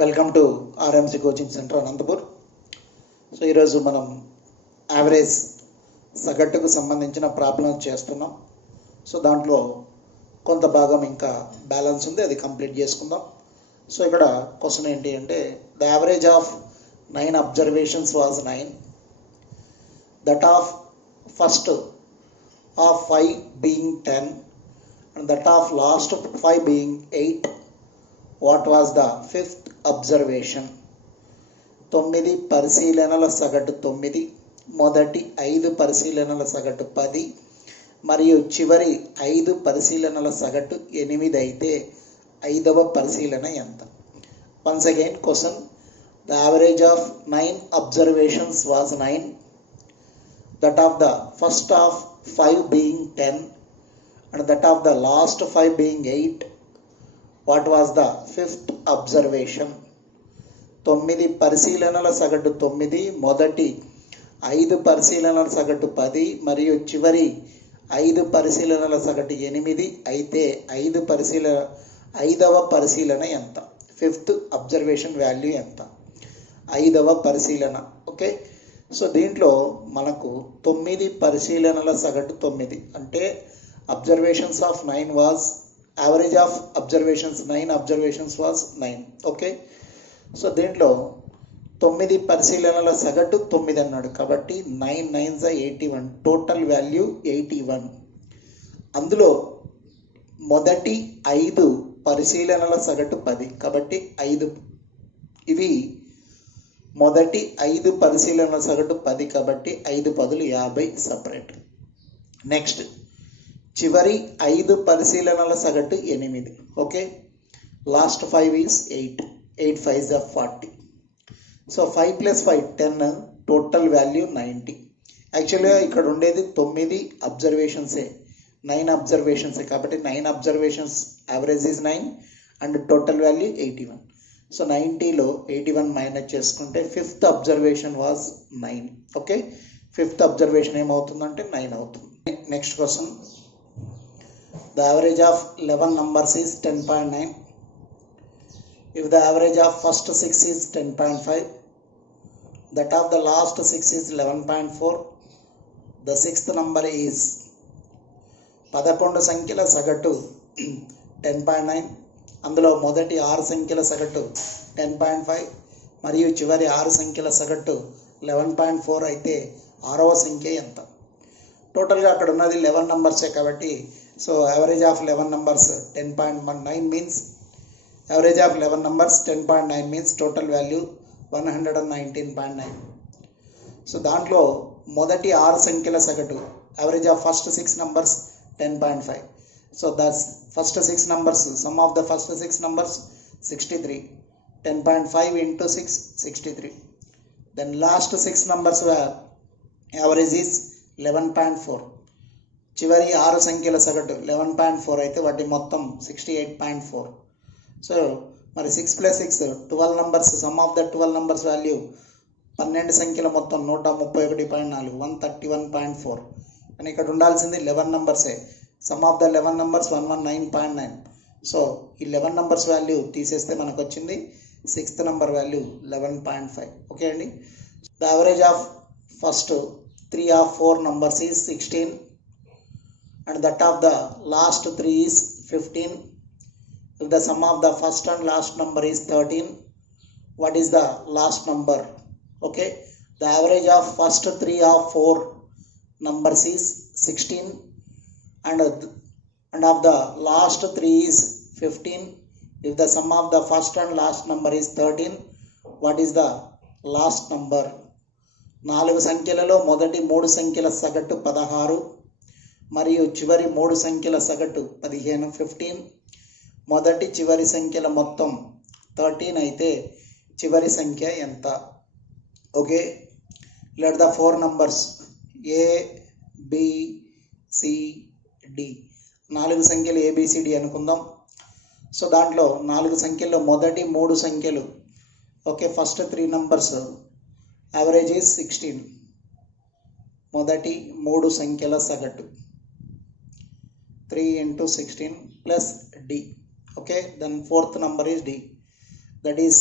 Welcome to RMC coaching centre Anantapur. So ఈరోజు మనం average సగటుకు సంబంధించిన ప్రాబ్లమ్స్ చేస్తున్నాం. సో దాంట్లో కొంత భాగం ఇంకా బ్యాలెన్స్ ఉంది, అది కంప్లీట్ చేసుకుందాం. సో ఇక్కడ క్వశ్చన్ ఏంటి అంటే the average of 9 observations was 9, that of first of 5 being 10 and that of last 5 being 8. What was the fifth observation? 9 పరిశీలనల సగటు 9, మొదటి 5 పరిశీలనల సగటు 10 మరియు చివరి 5 పరిశీలనల సగటు 8 అయితే 5వ పరిశీలన ఎంత? Once again question, the average of 9 observations was 9, that of the first of 5 being 10 and that of the last 5 being 8. What was the fifth observation? 9 పరిశీలనల సగటు 9, మొదటి 5 పరిశీలనల సగటు 10 మరియు చివరి 5 పరిశీలనల సగటు 8 అయితే 5వ పరిశీలన ఎంత? ఫిఫ్త్ అబ్జర్వేషన్ వాల్యూ ఎంత? 5వ పరిశీలన. ఓకే, సో దీంట్లో మనకు 9 పరిశీలనల సగటు 9 అంటే observations of 9 was average of observations 9 observations was 9. Okay, so దీంట్లో 9 పరిశీలనల సగటు 9 అన్నాడు కాబట్టి 9 9s 81, టోటల్ వాల్యూ 81. అందులో మొదటి 5 పరిశీలనల సగటు 10 కాబట్టి 5, ఇవి మొదటి 5 పరిశీలనల సగటు 10 కాబట్టి 5 10 50 సపరేట్. నెక్స్ట్ చివరి 5 పరిశీలనల సగటు 8. Okay, last 5 is 8, 8 5s 40. So 5 + 5 10, total value 90. యాక్చువల్గా ఇక్కడ ఉండేది 9 అబ్జర్వేషన్సే, 9 అబ్జర్వేషన్సే కాబట్టి 9 observations average is 9 and total value 81. So 90లో 81 మైనస్ చేసుకుంటే fifth observation was 9. Okay, fifth observation ఏమవుతుందంటే 9 అవుతుంది. Next question, the average of 11 numbers is 10.9. if the average of first 6 is 10.5, that of the last 6 is 11.4, the sixth number is 11 సంఖ్యల సగటు 10.9, అందులో మొదటి 6 సంఖ్యల సగటు 10.5 మరియు చివరి 6 సంఖ్యల సగటు 11.4 అయితే 6వ సంఖ్య ఎంత? టోటల్గా అక్కడ ఉన్నది 11 నంబర్సే కాబట్టి so average of 11 numbers 10.9 means average of 11 numbers 10.9 means total value 119.9. So దాంట్లో మొదటి 6 సంఖ్యల సగటు average of first 6 numbers 10.5. So that's first 6 numbers, sum of the first 6 numbers 63, 10.5 into 6 63. Then last 6 numbers average is 11.4. చివరి 6 సంఖ్యల సగటు 11.4 అయితే వాటి మొత్తం 68.4. సో మరి 6 + 6 12 numbers, sum of the 12 numbers value 12 సంఖ్యల మొత్తం 131.4, 131.4. కానీ ఇక్కడ ఉండాల్సింది 11 నంబర్సే, sum of the 11 numbers 119.9. So ఈ 11 numbers వాల్యూ తీసేస్తే మనకు వచ్చింది 6th number వాల్యూ 11.5. ఓకే అండి, the average of first 3 of 4 numbers is 16 and that of the last 3 is 15. if the sum of the first and last number is 13, what is the last number? Okay, the average of first 3 of 4 numbers is 16 and of the last 3 is 15. if the sum of the first and last number is 13, what is the last number? 4 సంఖ్యలలో మొదటి 3 సంఖ్యల సగటు 16 మరియు చివరి 3 సంఖ్యల సగటు 15, 15. మొదటి చివరి సంఖ్యల మొత్తం 13 అయితే చివరి సంఖ్య ఎంత? Okay, let the 4 numbers A B C D, 4 సంఖ్యలు ABCD అనుకుందాం. సో దాంట్లో 4 సంఖ్యల్లో మొదటి 3 సంఖ్యలు, okay, first 3 numbers average is 16, మొదటి 3 సంఖ్యల సగటు 3 into 16 plus D. Okay, then fourth number is D, that is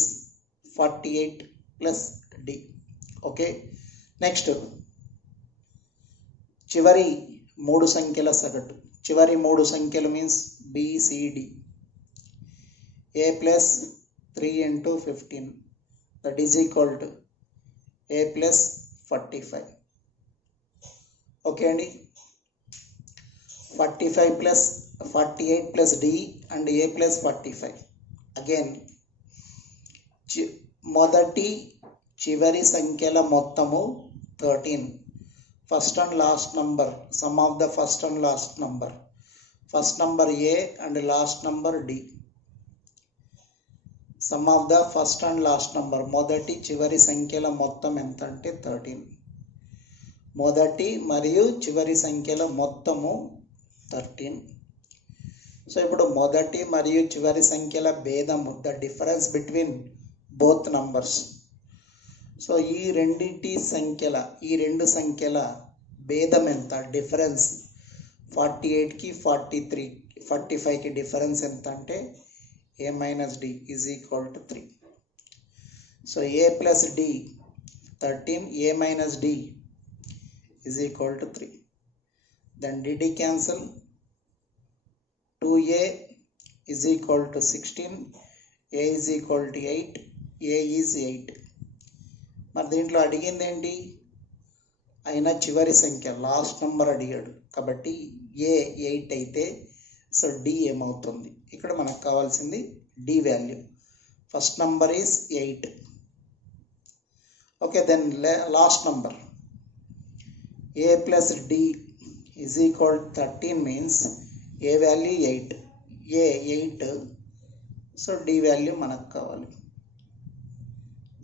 48 plus D. Okay, next చివరి మూడు సంఖ్యల సగటు. చివరి మూడు సంఖ్యలు means BCD. A plus 3 into 15 that is equal to A plus 45. Okay అండి, 45 plus 48 plus D and A plus 45. Again మొదటి చివరి సంఖ్యల మొత్తము 13. First and last number, some of the first and last number. First number A and last number D. Some of the first and last number, మొదటి చివరి సంఖ్యల మొత్తం ఎంత అంటే 13. మొదటి మరియు చివరి సంఖ్యల మొత్తము 13. సో ఇప్పుడు మొదటి మరియు చివరి సంఖ్యల భేదము, the difference between both numbers. So ఈ రెండు సంఖ్యల భేదం ఎంత, డిఫరెన్స్ 48కి 45కి డిఫరెన్స్ ఎంత అంటే A minus D is equal to 3. So A plus D 13, A minus D is equal to 3. Then DD cancel. 2A is equal to 16, A is equal to 8, A is 8. మరి దీంట్లో అడిగింది ఏంటి, అయినా చివరి సంఖ్య last number అడిగాడు కాబట్టి A 8 అయితే సో D ఏమవుతుంది, ఇక్కడ మనకు కావాల్సింది D value. First number is 8. Okay, then last number A plus D is equal to 13 means A value 8, A 8, so D value మనకు కావాలి.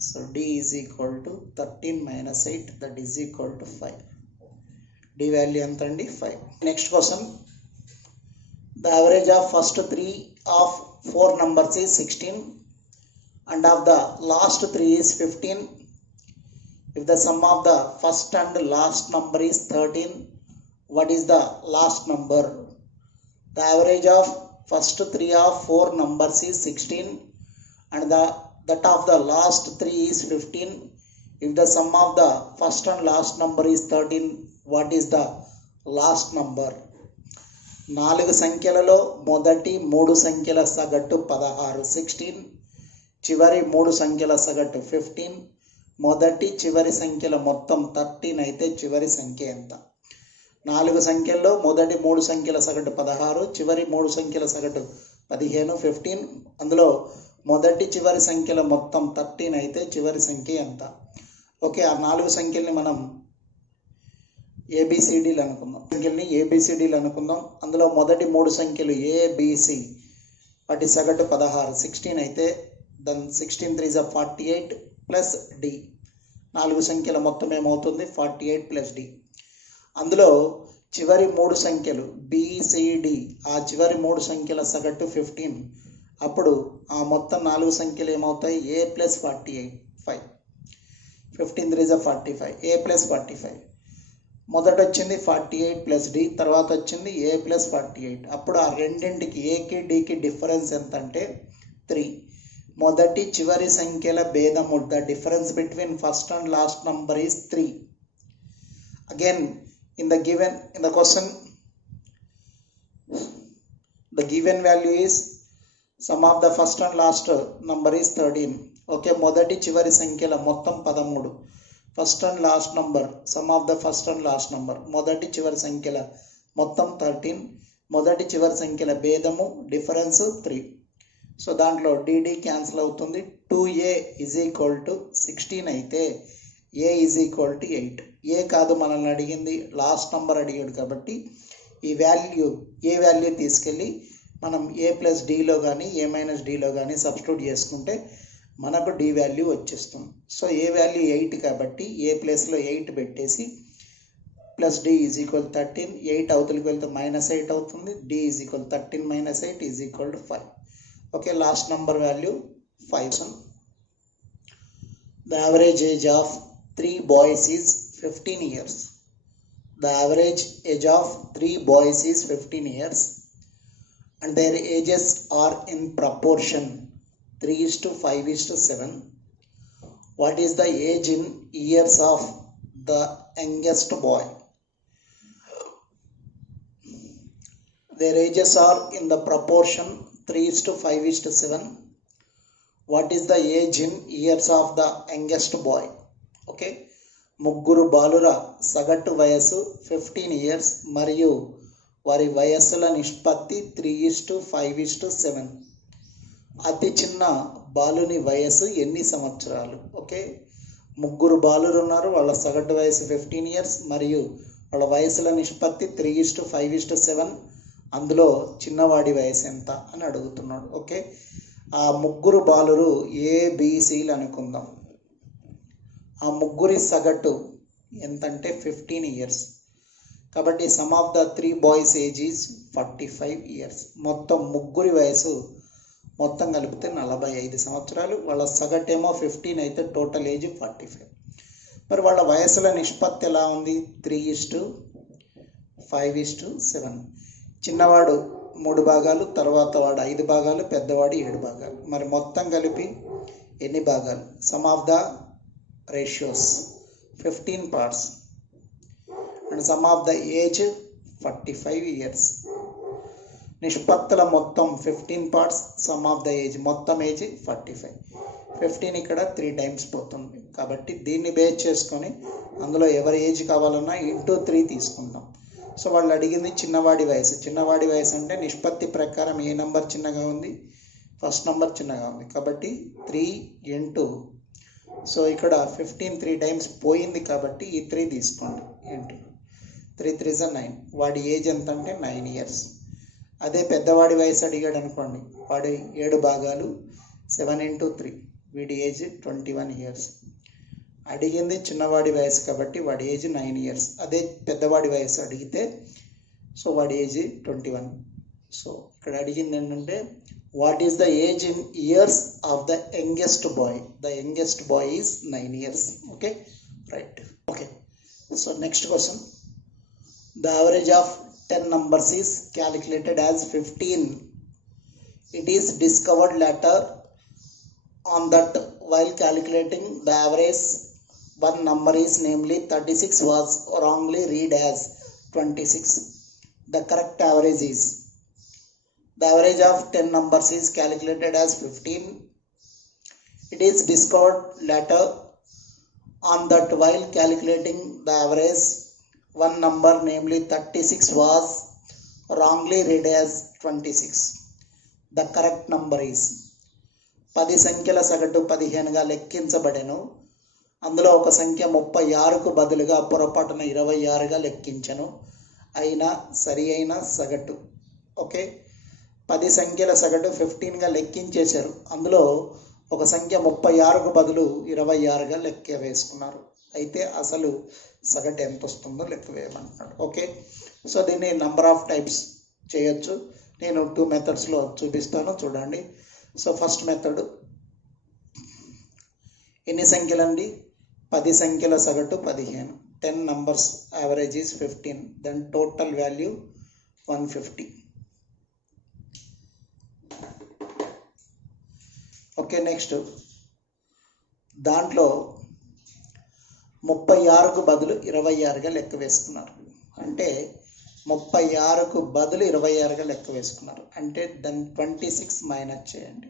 So D is equal to 13 minus 8 that is equal to 5. D value ఎంత అండి, 5. Next question, the average of first three of four numbers is 16 and of the last three is 15. If the sum of the first and last number is 13, what is the last number? The average of first three of four numbers is 16 and that of the last three is 15. If the sum of the first and last number is 13, what is the last number? 4 సంఖ్యలలో మొదటి 3 సంఖ్యల సగటు 16, 16. చివరి 3 సంఖ్యల సగటు 15. మొదటి చివరి సంఖ్యల మొత్తం 13 అయితే చివరి సంఖ్య ఎంత? 4 సంఖ్యల్లో మొదటి 3 సంఖ్యల సగటు 16, చివరి 3 సంఖ్యల సగటు 15, 15. అందులో మొదటి చివరి సంఖ్యల మొత్తం 13 అయితే చివరి సంఖ్య ఎంత? ఓకే, ఆ 4 సంఖ్యల్ని మనం ABCDలు అనుకుందాం. సంఖ్యల్ని ABCDలు అనుకుందాం. అందులో మొదటి 3 సంఖ్యలు ABC, వాటి సగటు 16, 16 అయితే దెన్ 16 3 is 48 ప్లస్ D. 4 సంఖ్యల మొత్తం ఏమవుతుంది, 48 ప్లస్ D. అందులో చివరి 3 సంఖ్యలు BCD, ఆ చివరి 3 సంఖ్యల సగటు 15. అప్పుడు ఆ మొత్తం 4 సంఖ్యలు ఏమవుతాయి, A plus 48, 5. 15 3 is 45, A plus 45. మొదట వచ్చింది 48 ప్లస్ D, తర్వాత వచ్చింది A ప్లస్ 48. అప్పుడు ఆ రెండింటికి Aకి Dకి డిఫరెన్స్ ఎంత అంటే 3. మొదటి చివరి సంఖ్యల భేదము, the difference between first and last number is 3. Again in the question the given value is sum of the first and last number is 13. Okay, మొదటి చివరి సంఖ్యల మొత్తం 13. First and last number, some of the first and last number, మొదటి చివరి సంఖ్యల మొత్తం 13. మొదటి చివరి సంఖ్యల భేదము డిఫరెన్స్ 3. సో దాంట్లో DD క్యాన్సిల్ అవుతుంది. 2A is equal to 16 అయితే A is equal to 8. ఏ కాదు, మనల్ని అడిగింది లాస్ట్ నంబర్ అడిగాడు కాబట్టి ఈ వాల్యూ ఏ వాల్యూ తీసుకెళ్ళి మనం A ప్లస్ Dలో కానీ A మైనస్ Dలో కానీ సబ్స్టిట్యూట్ చేసుకుంటే మనకు D వాల్యూ వచ్చేస్తుంది. సో A వాల్యూ 8 కాబట్టి A ప్లేస్లో 8 పెట్టేసి ప్లస్ D ఈజ్ ఈక్వల్ 13. 8 అవతలికి వెళ్తే -8 అవుతుంది. D is equal 13 - 8 is equal to 5. Okay, last number value 5. The average age of 3 boys is 15 years. The average age of 3 boys is 15 years and their ages are in proportion 3:5:7. What is the age in years of the youngest boy? Their ages are in the proportion 3:5:7. What is the age in years of the youngest boy? Okay, ముగ్గురు బాలుర సగటు వయస్సు 15 years మరియు వారి వయస్సుల నిష్పత్తి 3:5:7. అతి చిన్న బాలుని వయస్సు ఎన్ని సంవత్సరాలు? ఓకే, ముగ్గురు బాలురు ఉన్నారు, వాళ్ళ సగటు వయసు 15 years మరియు వాళ్ళ వయసుల నిష్పత్తి 3:5:7. అందులో చిన్నవాడి వయసు ఎంత అని అడుగుతున్నాడు. ఓకే, ఆ ముగ్గురు బాలురు ఏబిసిలు అనుకుందాం. ఆ ముగ్గురి సగటు ఎంతంటే 15 years. కాబట్టి some of the 3 boys age is 45 years. మొత్తం ముగ్గురి వయసు మొత్తం కలిపితే 45 సంవత్సరాలు. వాళ్ళ సగటేమో 15 అయితే టోటల్ ఏజ్ 45. మరి వాళ్ళ వయసుల నిష్పత్తి ఎలా ఉంది? 3:5:7. చిన్నవాడు 3 భాగాలు, తర్వాత వాడు 5 భాగాలు, పెద్దవాడు 7 భాగాలు. మరి మొత్తం కలిపి ఎన్ని భాగాలు? Some of the ratios 15 parts and some of the age 45 years. నిష్పత్తుల మొత్తం 15 parts, some of the age మొత్తం ఏజ్ 45. 15 ఇక్కడ 3 times పోతుంది. కాబట్టి దీన్ని బేస్ చేసుకొని అందులో ఎవరి ఏజ్ కావాలన్నా ఇంటూ 3 తీసుకుందాం. సో వాళ్ళు అడిగింది చిన్నవాడి వయసు. చిన్నవాడి వయసు అంటే నిష్పత్తి ప్రకారం ఏ నెంబర్ చిన్నగా ఉంది? ఫస్ట్ నెంబర్ చిన్నగా ఉంది. కాబట్టి 3 into, సో ఇక్కడ 15 3 times పోయింది కాబట్టి ఈ 3 తీసుకోండి. Into 3 3 is 9. వాడి ఏజ్ ఎంత అంటే 9 years. అదే పెద్దవాడి వయసు అడిగాడు అనుకోండి, వాడి 7 భాగాలు 7 into 3, వీడి ఏజ్ 21 years. అడిగింది చిన్నవాడి వయసు కాబట్టి వాడి ఏజ్ 9 years. అదే పెద్దవాడి వయసు అడిగితే సో వాడి ఏజ్ 21. సో ఇక్కడ అడిగింది ఏంటంటే what is the age in years of the youngest boy? The youngest boy is 9 years. Okay, right. Okay, so next question. The average of 10 numbers is calculated as 15. It is discovered later on that while calculating the average, one number is namely 36 was wrongly read as 26. The correct average is, the average of 10 numbers is calculated as 15. It is discovered later on that while calculating the average, one number namely 36 was wrongly read as 26. The correct number is, 10 సంఖ్యల సగటు 15గా లెక్కించబడెను. అందులో ఒక సంఖ్య 36కు బదులుగా పొరపాటున 26గా లెక్కించను. అయినా సరి అయిన సగటు. ఓకే, 10 సంఖ్యల సగటు 15గా లెక్కించేశారు. అందులో ఒక సంఖ్య 36కు బదులు 26గా లెక్క వేసుకున్నారు. అయితే అసలు సగటు ఎంత వస్తుందో లెక్క వేయమంటున్నాడు. ఓకే, సో దీన్ని నంబర్ ఆఫ్ టైప్స్ చేయొచ్చు. నేను 2 మెథడ్స్లో చూపిస్తాను, చూడండి. సో ఫస్ట్ మెథడ్, ఎన్ని సంఖ్యలండి? 10 సంఖ్యల సగటు 15. 10 numbers average is 15. Then total value 150. Okay, next దాంట్లో 36కు బదులు 26గా లెక్క వేసుకున్నారు. అంటే 36కు బదులు 26గా లెక్క వేసుకున్నారు. అంటే దాన్ని 26 మైనస్ చేయండి,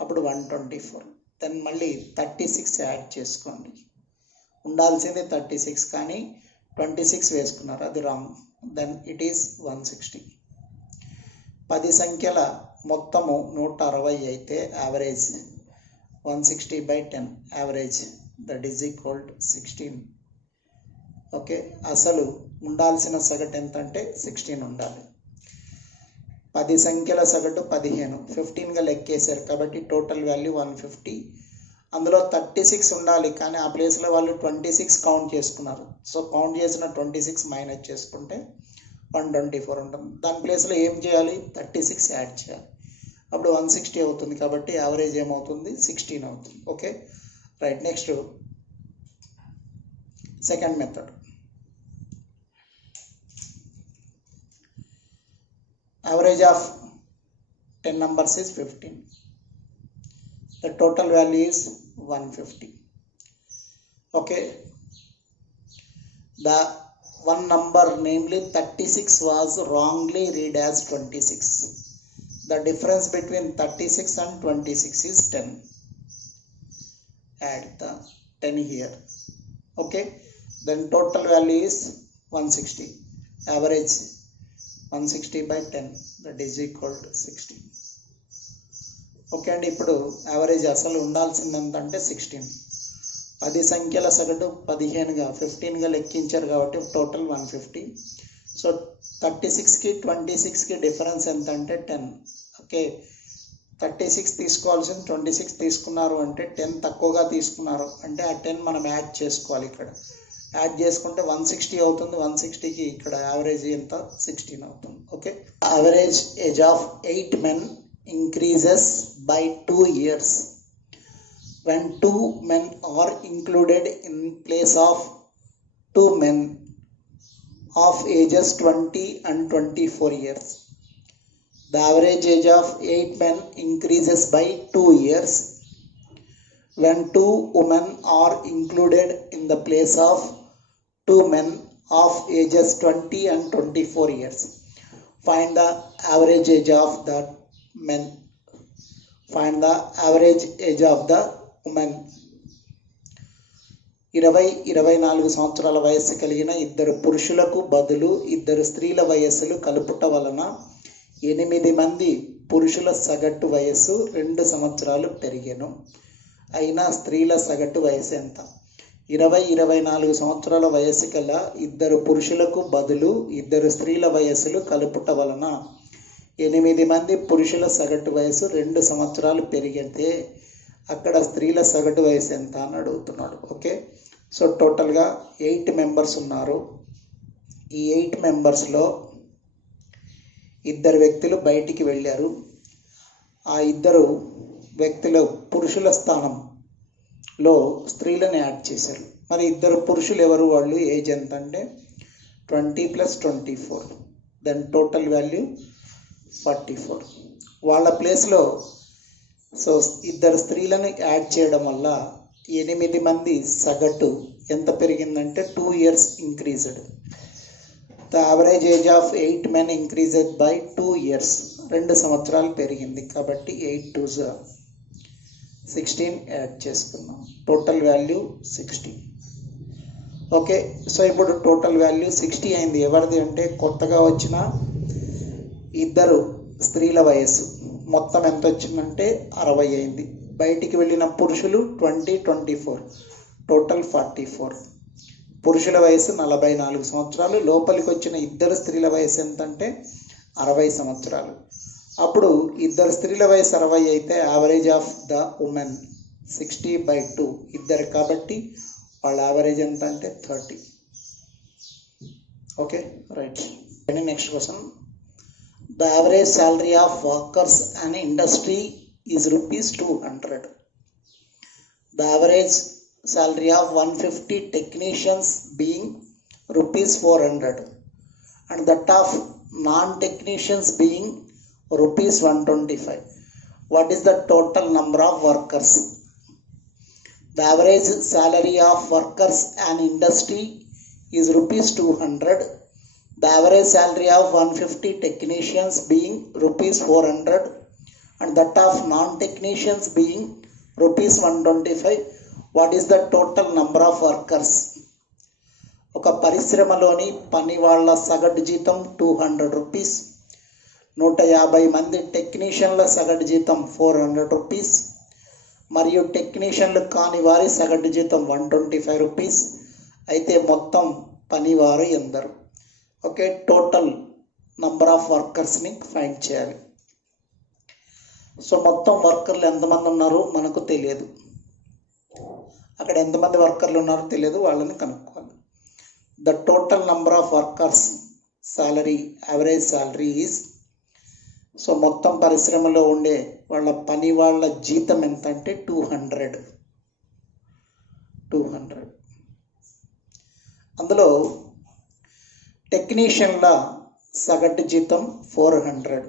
అప్పుడు 124. దెన్ మళ్ళీ 36 యాడ్ చేసుకోండి. ఉండాల్సింది 36 కానీ 26 వేసుకున్నారు, అది రాంగ్. Then it is 160. 10 సంఖ్యల మొత్తము 160 అయితే average 160/10 average, that is equal to 16. Okay, అసలు ఉండాల్సిన సగటు ఎంత అంటే 16 ఉండాలి. 10 సంఖ్యల సగటు 15, 15గా లెక్కేశారు కాబట్టి టోటల్ వాల్యూ 150. అందులో 36 ఉండాలి కానీ ఆ ప్లేస్లో వాళ్ళు 26 కౌంట్ చేసుకున్నారు. సో కౌంట్ చేసిన 26 మైనస్ చేసుకుంటే 124 ఉంటుంది. దాని ప్లేస్లో ఏం చేయాలి? 36 యాడ్ చేయాలి, అప్పుడు 160 అవుతుంది. కాబట్టి యావరేజ్ ఏమవుతుంది? 16 అవుతుంది. Okay, right. Next second method, average of 10 numbers is 15. The total value is 150. Okay. The one number, namely 36, was wrongly read as 26. The difference between 36 and 26 is 10. Add the 10 here. Okay. Then total value is 160. Average 160 by 10, that is equal to 60. Okay అండి, ఇప్పుడు average అసలు ఉండాల్సింది ఎంతంటే 16. 10 సంఖ్యల సగటు 15గా 15గా లెక్కించారు కాబట్టి total 150. So 36కి 26కి difference ఎంత అంటే 10. ఓకే, 36 తీసుకోవాల్సింది 26 తీసుకున్నారు అంటే 10 తక్కువగా తీసుకున్నారు అంటే ఆ 10 మనం యాడ్ చేసుకోవాలి. ఇక్కడ యాడ్ చేసుకుంటే 160 అవుతుంది. 160కి ఇక్కడ యావరేజ్ ఎంత 16 అవుతుంది. Okay, average age of 8 men increases by 2 years when 2 men are included in place of 2 men of ages 20 and 24 years. The average age of 8 men increases by 2 years when 2 women are included in the place of 2 men of ages 20 and 24 years. Find the average age of the men. Find the average age of the women. 20-24 సంవత్సరాల వయస్సు కలిగిన 2 పురుషులకు బదులు 2 స్త్రీల వయస్సులు కలుపుట వలన 8 మంది పురుషుల సగటు వయస్సు 2 సంవత్సరాలు పెరిగెను. అయినా స్త్రీల సగటు వయస్సు ఎంత? 20-24 సంవత్సరాల వయస్సు కల 2 పురుషులకు బదులు 2 స్త్రీల వయస్సులు కలుపుట వలన 8 మంది పురుషుల సగటు వయసు 2 సంవత్సరాలు పెరిగితే అక్కడ స్త్రీల సగటు వయసు ఎంత అని అడుగుతున్నాడు. ఓకే, సో టోటల్గా 8 మెంబర్స్ ఉన్నారు. ఈ 8 మెంబర్స్లో 2 వ్యక్తులు బయటికి వెళ్ళారు. ఆ 2 వ్యక్తులు పురుషుల స్థానంలో స్త్రీలను యాడ్ చేశారు. మరి 2 పురుషులు ఎవరు? వాళ్ళు ఏజ్ ఎంత అంటే 20 + 24, దెన్ టోటల్ వాల్యూ 44. వాళ్ళ ప్లేస్లో సో 2 స్త్రీలను యాడ్ చేయడం వల్ల 8 మంది సగటు ఎంత పెరిగిందంటే 2 years increased. The average age of 8 men increased by 2 years. 2 సంవత్సరాలు పెరిగింది కాబట్టి 8 2s 16 యాడ్ చేసుకున్నాం. Total value 60. ఓకే, సో ఇప్పుడు టోటల్ వాల్యూ 60 అయింది. ఎవరిది అంటే కొత్తగా వచ్చిన 2 స్త్రీల వయస్సు మొత్తం ఎంత వచ్చిందంటే 60 అయింది. బయటికి వెళ్ళిన పురుషులు 20-24, టోటల్ 44. పురుషుల వయసు 44 సంవత్సరాలు. లోపలికి వచ్చిన 2 స్త్రీల వయసు ఎంత అంటే 60 సంవత్సరాలు. అప్పుడు 2 స్త్రీల వయసు 60 అయితే యావరేజ్ ఆఫ్ ద ఉమెన్ 60/2, 2 కాబట్టి వాళ్ళ యావరేజ్ ఎంత అంటే 30. Okay, right. Next question. The average salary of workers in industry is ₹200. The average salary of 150 technicians being ₹400 and that of non-technicians being ₹125. What is the total number of workers? The average salary of workers in industry is ₹200. The average salary of 150 technicians being ₹400 and that of non-technicians being ₹125. What is the total number of workers? ఒక పరిశ్రమలోని పని వాళ్ళ సగటు జీతం ₹200. 150 మంది టెక్నీషియన్ల సగటు జీతం ₹400 మరియు టెక్నీషియన్లు కాని వారి సగటు జీతం ₹125. అయితే మొత్తం పనివారు ఎందరు? ఓకే, టోటల్ నంబర్ ఆఫ్ వర్కర్స్ని ఫైండ్ చేయాలి. సో మొత్తం వర్కర్లు ఎంతమంది ఉన్నారో మనకు తెలియదు. అక్కడ ఎంతమంది వర్కర్లు ఉన్నారో తెలియదు, వాళ్ళని కనుక్కోవాలి. The total number of workers salary, average salary is, so మొత్తం పరిశ్రమలో ఉండే వాళ్ళ పని వాళ్ళ జీతం ఎంత అంటే 200. అందులో టెక్నీషియన్ల సగటు జీతం 400.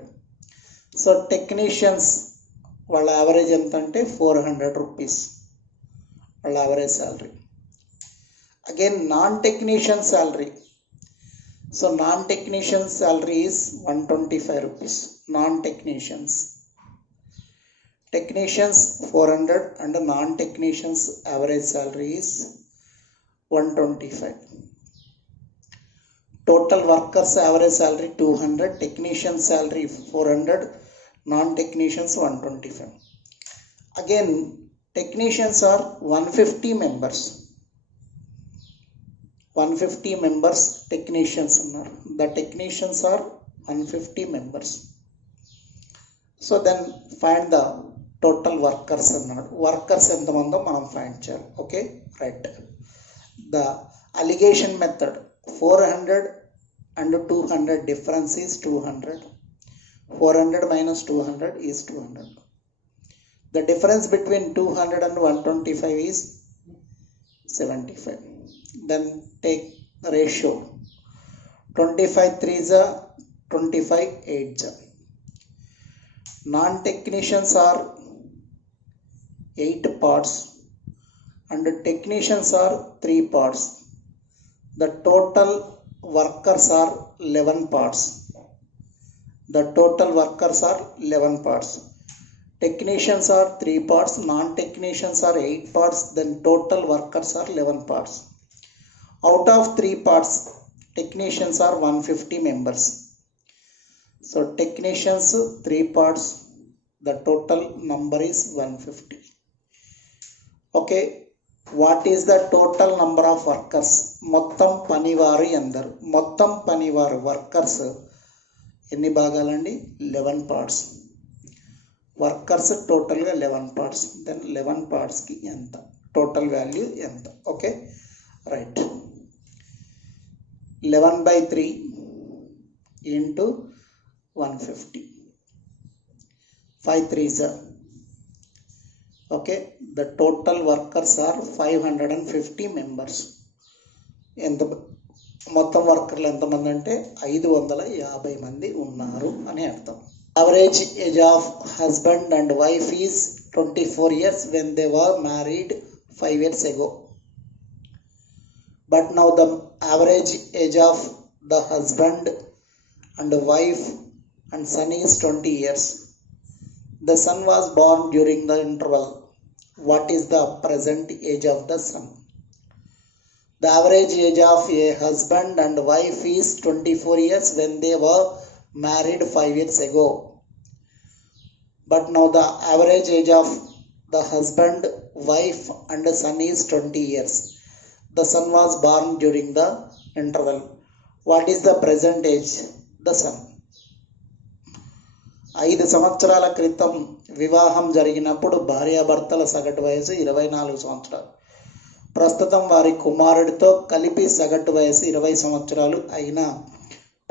సో టెక్నీషియన్స్ వాళ్ళ యావరేజ్ ఎంత అంటే 400 రూపీస్ వాళ్ళ average salary. Again non technician salary. So non technician salary is 125 rupees. Non technicians 400 and non-technicians average salary is 125. Total workers average salary 200, technician salary 400, non-technicians 125. Again, technicians are 150 members. 150 members technicians are. The technicians are 150 members. So then find the total workers అన్నాడు. Workers ఎంతమందో మనం find చేయాలి. Okay right. The alligation method 400 and 200 difference is 200. 400 minus 200 is 200. The difference between 200 and 125 is 75. Then take the ratio. 25 3s are 25 8s are. Non-technicians are 8 parts and technicians are 3 parts. The total workers are 11 parts. The total workers are 11 parts. Technicians are 3 parts, non-technicians are 8 parts, then total workers are 11 parts. Out of 3 parts, technicians are 150 members. So technicians 3 parts, the total number is 150. Okay, what is the total number of workers? మొత్తం పనివారు ఎందరు? మొత్తం పనివారు workers ఎన్ని భాగాలండి? 11 parts. Workers టోటల్గా 11 parts. Then 11 పార్ట్స్కి ఎంత? Total value ఎంత? Okay right. 11/3 into 150. 5 3s are. Okay, the total workers are 550 members. ఎంత మొత్తం వర్కర్లు ఎంతమంది అంటే 550 మంది ఉన్నారు అని అర్థం. Average age of husband and wife is 24 years when they were married 5 years ago. But now the average age of the husband and wife and son is 20 years. The son was born during the interval. What is the present age of the son? The average age of a husband and wife is 24 years when they were married 5 years ago. But now the average age of the husband, wife and son is 20 years. The son was born during the interval. What is the present age? The son. 5 సంవత్సరాల క్రితం వివాహం జరిగినప్పుడు భార్యాభర్తల సగటు వయసు 24 సంవత్సరాలు. ప్రస్తుతం వారి కుమారుడితో కలిపి సగటు వయసు 20 సంవత్సరాలు అయినా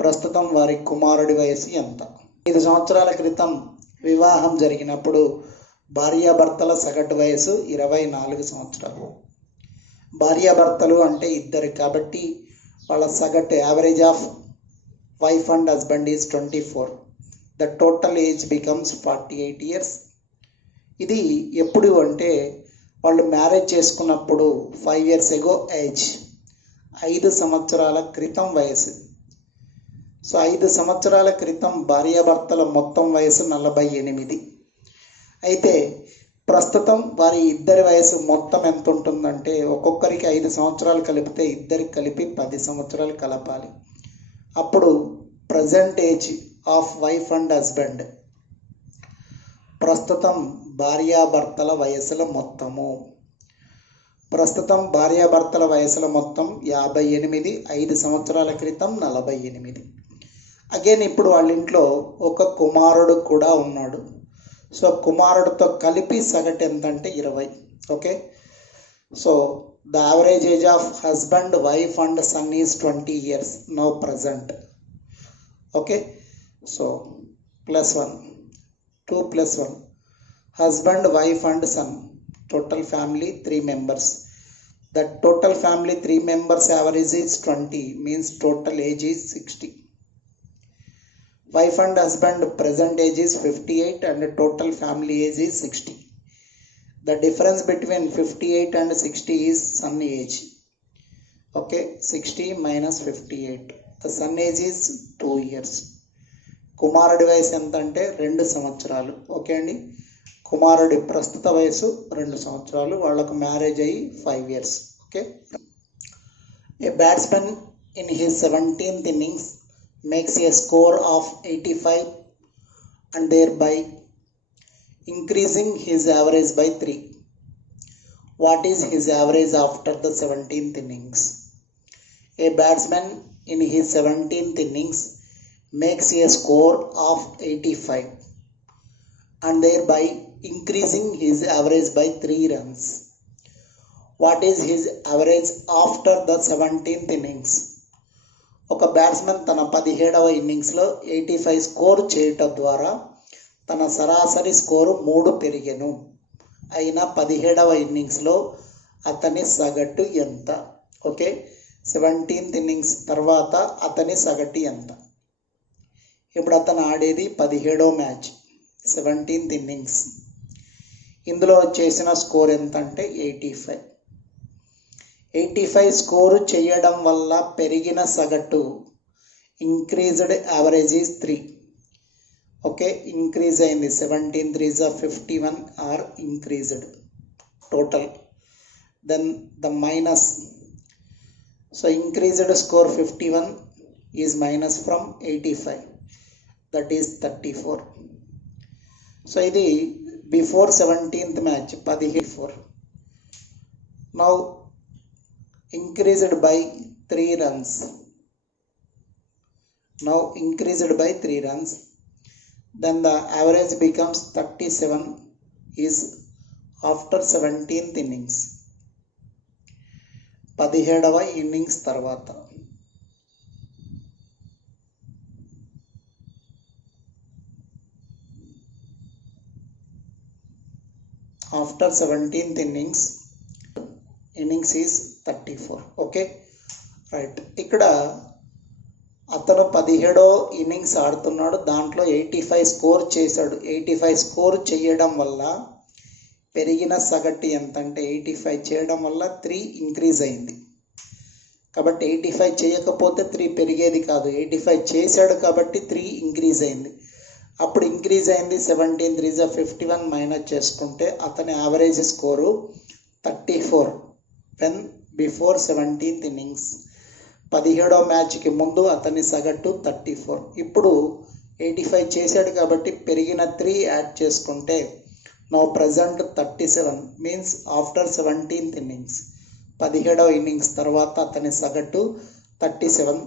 ప్రస్తుతం వారి కుమారుడి వయసు ఎంత? 5 సంవత్సరాల క్రితం వివాహం జరిగినప్పుడు భార్యాభర్తల సగటు వయసు 24 సంవత్సరాలు. భార్యాభర్తలు అంటే ఇద్దరు కాబట్టి వాళ్ళ సగటు average of wife and husband is 24. The total age becomes 48 years. ఇది ఎప్పుడు అంటే వాళ్ళు మ్యారేజ్ చేసుకున్నప్పుడు 5 years ago ఏజ్, 5 సంవత్సరాల క్రితం వయసు. సో 5 సంవత్సరాల క్రితం భార్యాభర్తల మొత్తం వయసు 48. అయితే ప్రస్తుతం వారి ఇద్దరి వయసు మొత్తం ఎంత ఉంటుందంటే ఒక్కొక్కరికి 5 సంవత్సరాలు కలిపితే ఇద్దరికి కలిపి 10 సంవత్సరాలు కలపాలి. అప్పుడు present age of wife and husband, ప్రస్తుతం భార్యాభర్తల వయసుల మొత్తము. ప్రస్తుతం భార్యాభర్తల వయసుల మొత్తం 58, 5 సంవత్సరాల క్రితం 48. అగైన్ ఇప్పుడు వాళ్ళ ఇంట్లో ఒక కుమారుడు కూడా ఉన్నాడు. సో కుమారుడితో కలిపి సగటు ఎంత అంటే 20. Okay, so the average age of husband, wife and son is 20 years no present. Okay, so +1, 2 + 1, husband, wife and son, total family 3 members. The total family 3 members average is 20, means total age is 60. Wife and husband present age is 58 and total family age is 60. The difference between 58 and 60 is son age. Okay, 60 minus 58. The son age is 2 years. కుమారుడి వయసు ఎంత అంటే 2 సంవత్సరాలు. Okay అండి, కుమారుడి ప్రస్తుత వయసు 2 సంవత్సరాలు, వాళ్ళకు మ్యారేజ్ అయ్యి 5 years. Okay, A batsmen in his 17th innings makes a score of 85 and thereby increasing his average by 3. What is his average after the 17th innings? A batsman in his 17th innings makes a score of 85 and thereby increasing his average by 3 runs. What is his average after the 17th innings? ఒక batsmen తన 17వ ఇన్నింగ్స్లో 85 score చేయటం ద్వారా తన సరాసరి score 3 పెరిగెను. అయినా 17వ ఇన్నింగ్స్లో అతని సగటు ఎంత? ఓకే, 17th innings తర్వాత అతని సగటు ఎంత? ఇప్పుడు అతను ఆడేది 17వ మ్యాచ్, 17th innings. ఇందులో చేసిన స్కోర్ ఎంత అంటే 85. 85 స్కోరు చేయడం వల్ల పెరిగిన సగటు increased average is 3. Okay, increase అయింది. 17 3s are 51 are increased total. Then the minus, so increased score 51 is minus from 85, that is 34. So ఇది before 17th match 14. Now increased by 3 runs. Now increased by 3 runs, then the average becomes 37 is after 17th innings. 17వ innings తర్వాత. After 17th innings is 34. Okay, right. ఇక్కడ అతను 17వ innings ఆడుతున్నాడు, దాంట్లో 85 score చేశాడు. 85 score చేయడం వల్ల పెరిగిన సగటు ఎంత అంటే 85 చేయడం వల్ల 3 ఇంక్రీజ్ అయింది. కాబట్టి 85 చేయకపోతే 3 పెరిగేది కాదు. 85 చేశాడు కాబట్టి 3 ఇంక్రీజ్ అయింది. అప్పుడు ఇంక్రీజ్ అయింది 17 3s are 51 మైనస్ చేసుకుంటే అతని average score 34 when before 17th innings. 17వ మ్యాచ్కి ముందు అతని సగటు 34. ఇప్పుడు 85 చేశాడు కాబట్టి పెరిగిన 3 యాడ్ చేసుకుంటే now present 37 means after 17th innings. 17వ ఇన్నింగ్స్ తర్వాత అతని సగటు 37,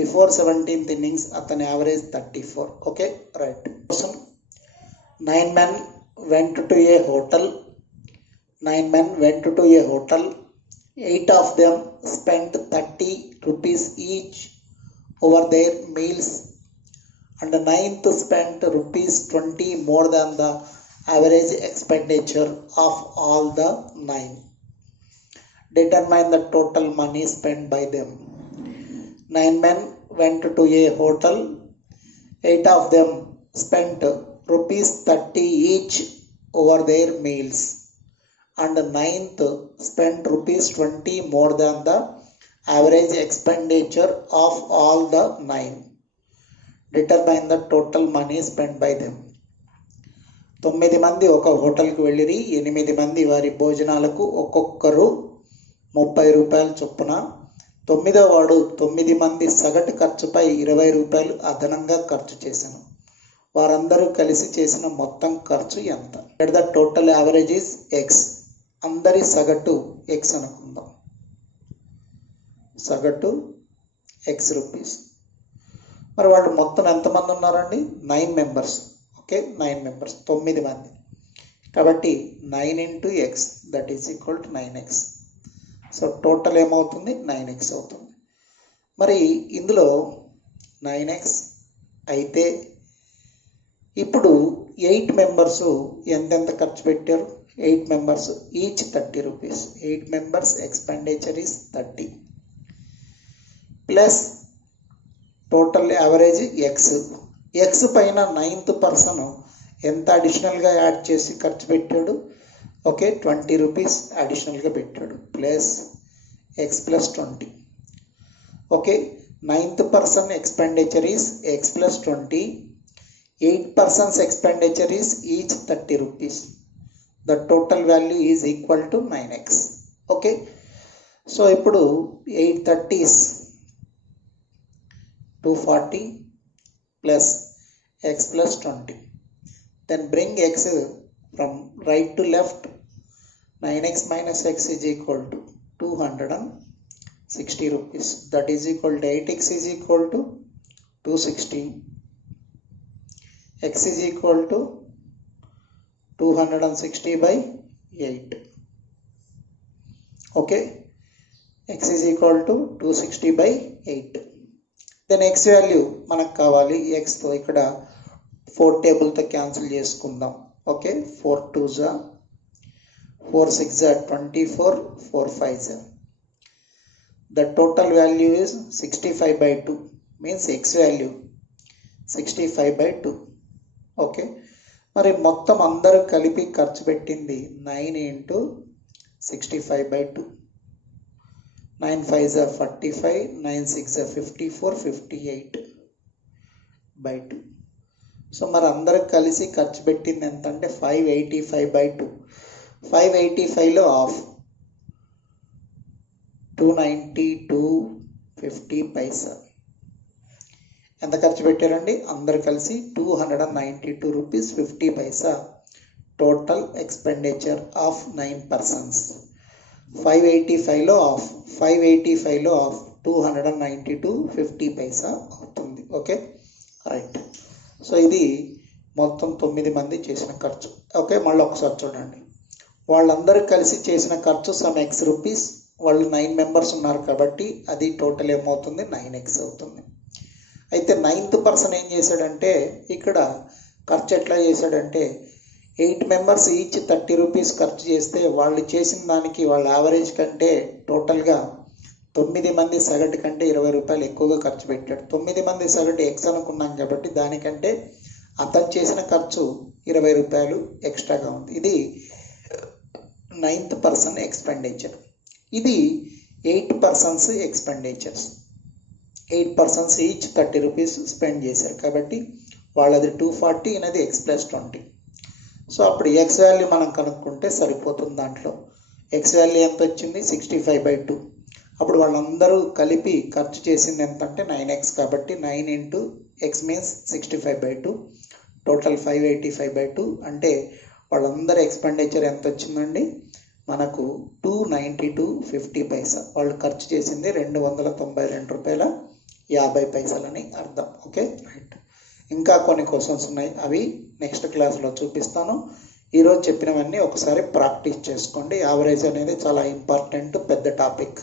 బిఫోర్ 17th innings అతని average 34. Okay, right. 9 men went to a hotel. 9 men went to a hotel. 8 of them spent 30 rupees each over their meals and the 9th spent rupees 20 more than the average expenditure of all the 9. Determine the total money spent by them. 9 men went to a hotel. 8 of them spent rupees 30 each over their meals and the 9th spent rupees 20 more than the average expenditure of all the 9. Determine the total money spent by them. 9 మంది ఒక హోటల్కి వెళ్ళిరి. 8 మంది వారి భోజనాలకు ఒక్కొక్కరు 30 రూపాయలు చొప్పున. 9వ వాడు 9 మంది సగటు ఖర్చుపై 20 రూపాయలు అదనంగా ఖర్చు చేశాను. వారందరూ కలిసి చేసిన మొత్తం ఖర్చు ఎంత? The total average is X. అందరి సగటు ఎక్స్ అనుకుందాం. సగటు ఎక్స్ రూపీస్. మరి వాళ్ళు మొత్తం ఎంతమంది ఉన్నారండి? 9 మెంబర్స్. ఓకే, 9 మెంబర్స్, 9 మంది. కాబట్టి 9 into x that is equal to 9x. So total ఏమవుతుంది? 9x అవుతుంది. మరి ఇందులో 9x అయితే ఇప్పుడు 8 మెంబర్స్ ఎంతెంత ఖర్చు పెట్టారు? 8 members each 30 rupees. 8 members expenditure is 30 plus total average x X పైన 9th పర్సన్ ఎంత అడిషనల్గా యాడ్ చేసి ఖర్చు పెట్టాడు, ఓకే 20 రూపీస్ అడిషనల్గా పెట్టాడు plus X plus 20. Okay 9th person expenditure is X plus 20. 8 persons expenditure is each 30 rupees. The total value is equal to 9x. Okay. So ఇప్పుడు 830 is 240 plus x plus 20. Then bring x from right to left. 9x minus x is equal to 260 rupees. That is equal to 8x is equal to 260. x is equal to 260 by 8. Okay, x is equal to 260 by 8. Then x value మనకు కావాలి. x తో ఇక్కడ 4 table తో cancel చేసుకుందాం. Okay 4 2s 4 6s 24 4 5s. The total value is 65 by 2 means x value 65 by 2. Okay మరి మొత్తం అందరూ కలిపి ఖర్చు పెట్టింది 9 into 65 by 2. 9 5s 45, 9 6s 54, 58 by 2. So మరి అందరూ కలిసి ఖర్చు పెట్టింది ఎంత అంటే 585 by 2. 585లో హాఫ్ 292.50 పైసా. ఎంత ఖర్చు పెట్టారండి? అందరు కలిసి 292 rupees 50 paisa total expenditure of 9 persons. 585లో ఆఫ్ 292.50 పైసా అవుతుంది. Okay right. సో ఇది మొత్తం 9 మంది చేసిన ఖర్చు. ఓకే మళ్ళీ ఒకసారి చూడండి. వాళ్ళందరూ కలిసి చేసిన ఖర్చు సమ్ ఎక్స్ రూపీస్. వాళ్ళు 9 members ఉన్నారు కాబట్టి అది టోటల్ ఏమవుతుంది 9x అవుతుంది. అయితే 9th పర్సన్ ఏం చేశాడంటే ఇక్కడ ఖర్చు ఎట్లా చేశాడంటే 8 members ఈచ్ 30 రూపీస్ ఖర్చు చేస్తే వాళ్ళు చేసిన దానికి వాళ్ళ యావరేజ్ కంటే టోటల్గా 9 మంది సగటు కంటే 20 రూపాయలు ఎక్కువగా ఖర్చు పెట్టాడు. 9 మంది సగటు ఎక్స్ అనుకున్నాం కాబట్టి దానికంటే అతను చేసిన ఖర్చు 20 రూపాయలు ఎక్స్ట్రాగా ఉంది. ఇది 9th పర్సన్ ఎక్స్పెండిచర్. ఇది 8 persons expenditures. 8 persons each 30 rupees spend చేశారు కాబట్టి వాళ్ళది 240, అనేది ఎక్స్ ప్లస్ 20. సో అప్పుడు ఎక్స్ వాల్యూ మనం కనుక్కుంటే సరిపోతుంది. దాంట్లో ఎక్స్ వాల్యూ ఎంత వచ్చింది 65 by 2. అప్పుడు వాళ్ళందరూ కలిపి ఖర్చు చేసింది ఎంత అంటే 9x కాబట్టి 9 into x means 65 by 2 total 585 by 2 అంటే వాళ్ళందరూ ఎక్స్పెండిచర్ ఎంత వచ్చిందండి మనకు 292.50 పైసా. వాళ్ళు ఖర్చు చేసింది 292 రూపాయల 50 పైసలని అర్థం. Okay right. ఇంకా కొన్ని క్వశ్చన్స్ ఉన్నాయి, అవి నెక్స్ట్ క్లాస్లో చూపిస్తాను. ఈరోజు చెప్పినవన్నీ ఒకసారి ప్రాక్టీస్ చేసుకోండి. యావరేజ్ అనేది చాలా ఇంపార్టెంట్, పెద్ద టాపిక్.